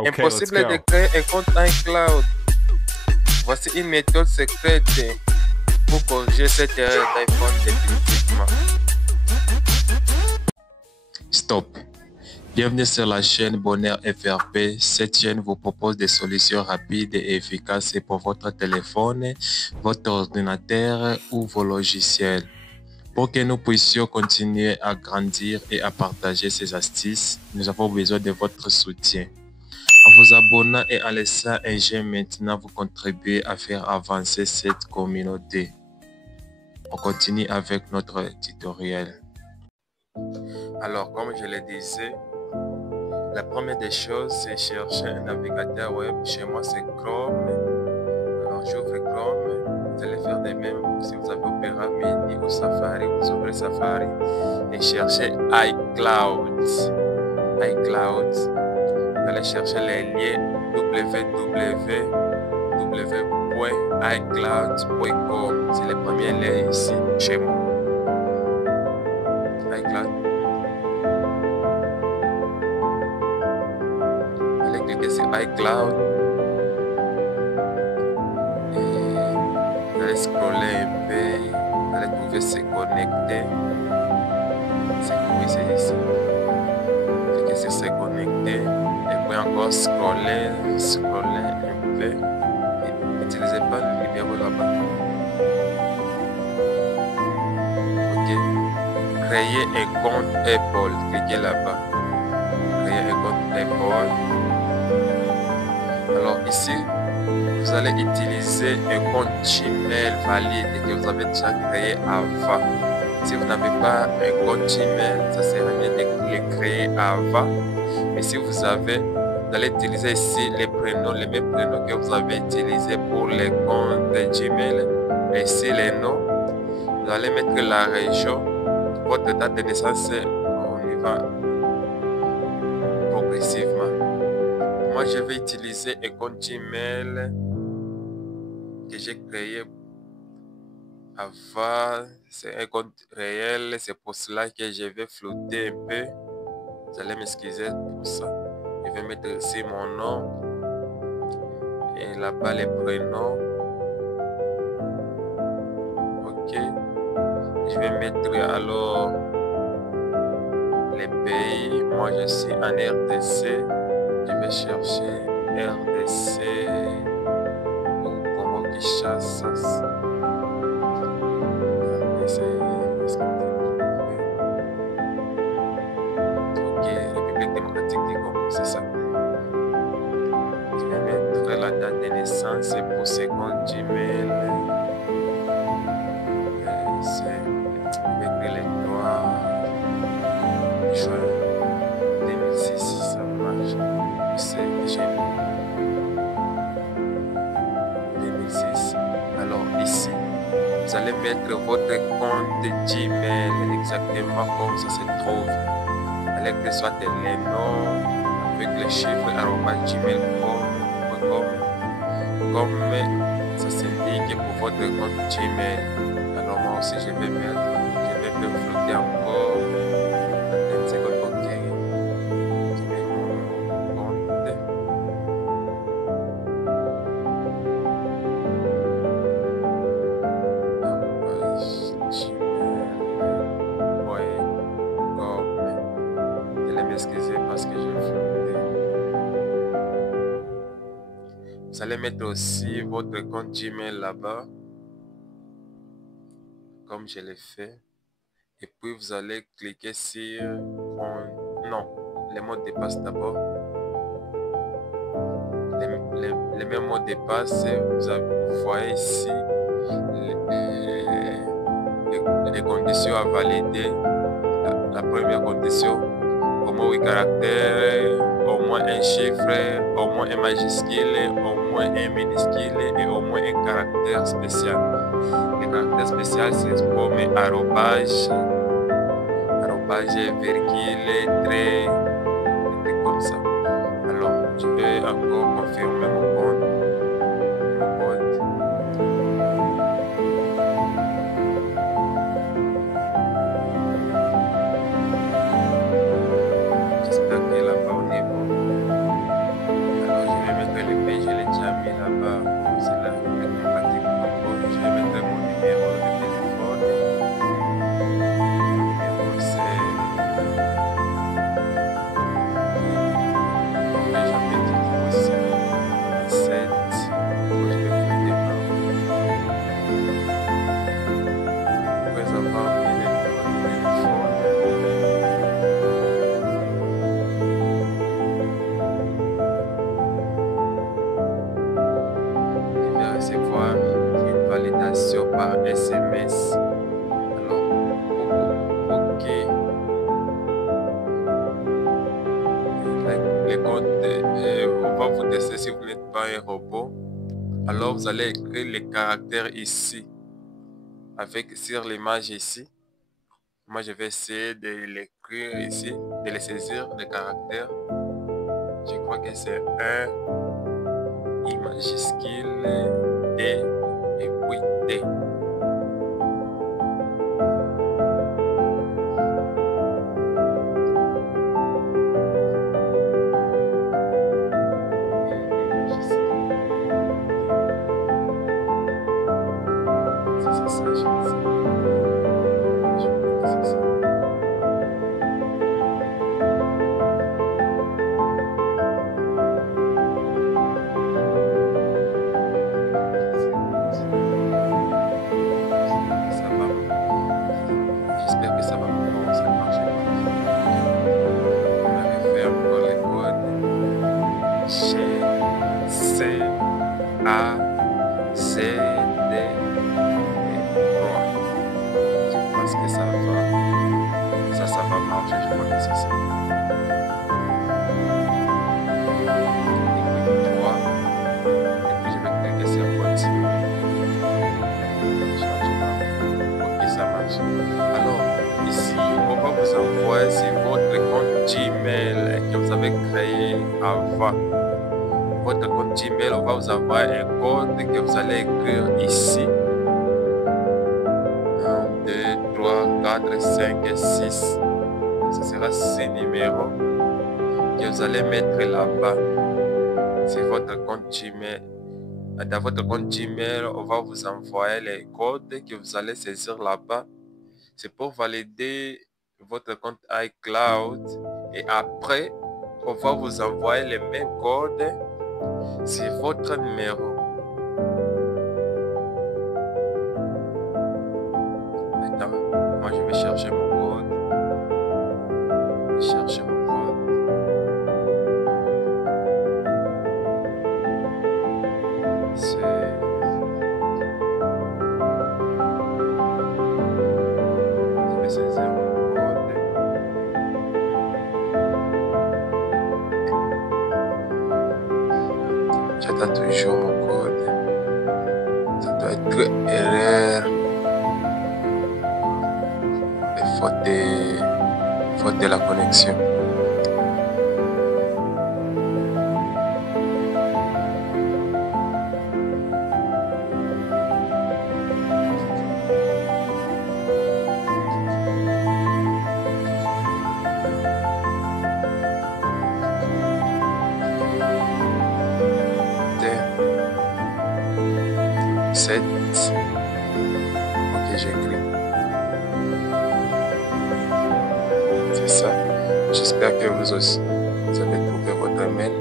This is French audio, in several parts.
Okay, let's Impossible de go. créer un compte iCloud. Voici une méthode secrète pour corriger cette erreur d'iPhone définitivement. Stop. Bienvenue sur la chaîne Bonheur FRP. Cette chaîne vous propose des solutions rapides et efficaces pour votre téléphone, votre ordinateur ou vos logiciels. Pour que nous puissions continuer à grandir et à partager ces astuces, nous avons besoin de votre soutien. En vous abonnant et en laissant un j'aime maintenant, vous contribuez à faire avancer cette communauté. On continue avec notre tutoriel. Alors, comme je le disais, la première des choses, c'est chercher un navigateur web. Chez moi, c'est Chrome. Alors, j'ouvre Chrome. Vous allez faire de même. Si vous avez Opera Mini ou Safari, vous ouvrez Safari et cherchez iCloud. iCloud. Vous allez chercher les liens www.icloud.com. C'est le premier lien ici, chez moi. iCloud. Vous allez cliquer sur iCloud. Vous allez scroller un peu, vous allez trouver se connecter. C'est ici. Cliquez sur se connecter et puis encore scroller un peu. N'utilisez pas le numéro là-bas. Ok. Créer un compte Apple. Cliquez là-bas. Créer un compte Apple. Alors ici, vous allez utiliser un compte Gmail valide que vous avez déjà créé avant. Si vous n'avez pas un compte Gmail, ça sert à rien de le créer avant. Mais si vous avez, vous allez utiliser ici les mêmes prénoms que vous avez utilisés pour les comptes Gmail. Et ici les noms, vous allez mettre la région, votre date de naissance, on y va progressivement. Moi, je vais utiliser un compte Gmail que j'ai créé avant. C'est un compte réel, c'est pour cela que je vais flouter un peu. Vous allez m'excuser pour ça. Je vais mettre ici mon nom et là-bas les prénoms. Ok. Je vais mettre alors les pays. Moi, je suis en RDC. Je vais chercher RDC ou Congo Kinshasa. Ok, République démocratique du Congo, c'est ça. Je vais mettre la date de naissance pour ce compte Gmail. C'est avec les 3 juin 2006, ça marche. C'est Gmail 2006. Alors ici, vous allez mettre votre compte Gmail exactement comme ça se trouve. Allez que ce soit les noms avec les chiffres @gmail.com comme ça s'indique pour votre compte Gmail. Alors moi aussi je vais flotter encore 30 secondes. Ok, je mets mon compte. M'excuser parce que je flottais. Vous allez mettre aussi votre compte Gmail là-bas, comme je l'ai fait. Et puis vous allez cliquer sur non, les mots de passe d'abord. Les mêmes mots de passe, vous voyez ici les conditions à valider. La première condition, au moins 8 caractères, au moins un chiffre, au moins un majuscule, au moins un minuscule et au moins un caractère spécial. Le caractère spécial, c'est comme arrobase, virgule, trait, et comme ça. Alors, je vais encore confirmer mon compte. J'espère que là-bas on est bon. là-bas, c'est là, le compatible compose. Je vais mettre mon numéro de téléphone. Mon numéro c'est. Ok, j'avais dit aussi 7. Je vais faire des mains. Après avoir mis le numéro de téléphone, je vais recevoir une validation par SMS. Alors, ok. Les codes, on va vous tester si vous n'êtes pas un robot. Alors, vous allez écrire les caractères ici, avec sur l'image ici. Moi, je vais essayer de l'écrire ici, de les saisir, les caractères. Je crois que c'est un, I majuscule, D, et puis T. C'est ça, je sais. Je crois que c'est ça. Ça va. J'espère que ça va. Non, ça marche pas. On va refaire encore les codes. G, C, A, C, D, et 3. Je pense que ça va. Ça va marcher. Je crois que c'est ça. Et puis 3. Et puis je vais cliquer sur continuer. Changement. Ok, ça marche. Alors, ici, on va vous envoyer sur votre compte Gmail que vous avez créé avant. Votre compte Gmail, on va vous envoyer un code que vous allez écrire ici. 1, 2, 3, 4, 5 et 6. Ce sera 6 numéros que vous allez mettre là-bas. C'est votre compte Gmail. Dans votre compte Gmail, on va vous envoyer les codes que vous allez saisir là-bas. C'est pour valider votre compte iCloud. Et après, on va vous envoyer les mêmes codes sur votre numéro. Attends, moi je vais chercher mon code. Chercher mon code. Je vais saisir mon code. J'attends toujours mon code. Ça doit être erreur. Et faute de la connexion. Ok, j'écris. C'est ça. J'espère que vous aussi, vous avez trouvé votre mail.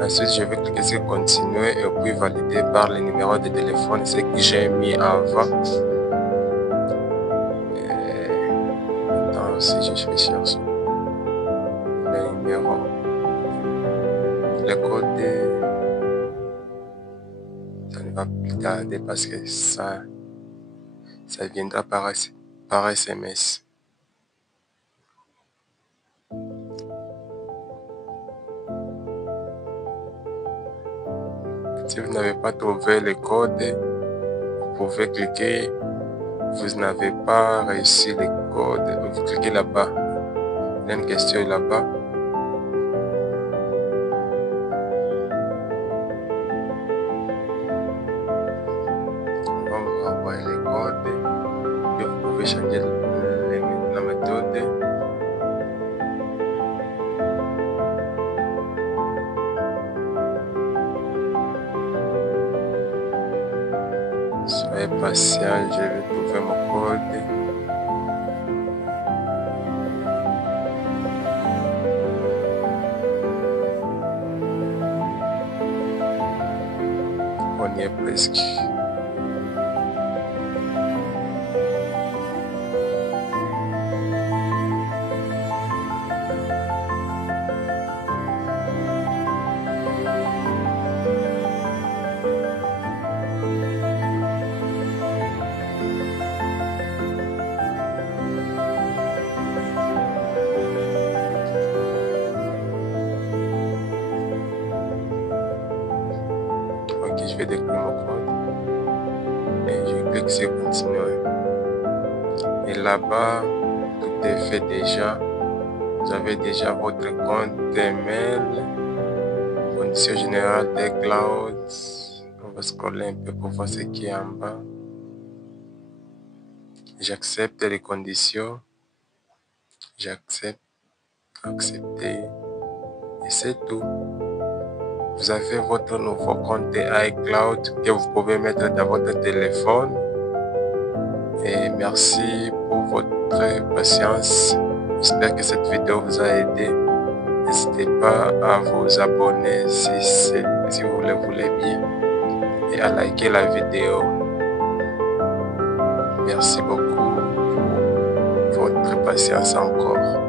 Ensuite, je vais cliquer sur continuer et puis valider par le numéro de téléphone, ce que j'ai mis avant. Attends aussi, je vais chercher le numéro. Le code ça ne va plus tarder parce que ça viendra par SMS. Si vous n'avez pas trouvé le code, vous pouvez cliquer. Vous n'avez pas reçu le code. Vous cliquez là-bas. Il y a une question là-bas. On va vous renvoyer le code. Et vous pouvez changer la méthode. Soyez patient, je vais trouver mon code. On y est presque. Ok, je vais découvrir mon code et je clique sur continuer. Et là-bas, tout est fait déjà. Vous avez déjà votre compte email, conditions générales des clouds. On va scroller un peu pour voir ce qui est en bas. J'accepte les conditions. J'accepte, accepter. Et c'est tout. Vous avez votre nouveau compte iCloud que vous pouvez mettre dans votre téléphone. Et merci pour votre patience. J'espère que cette vidéo vous a aidé. N'hésitez pas à vous abonner si vous le voulez bien et à liker la vidéo. Merci beaucoup pour votre patience encore.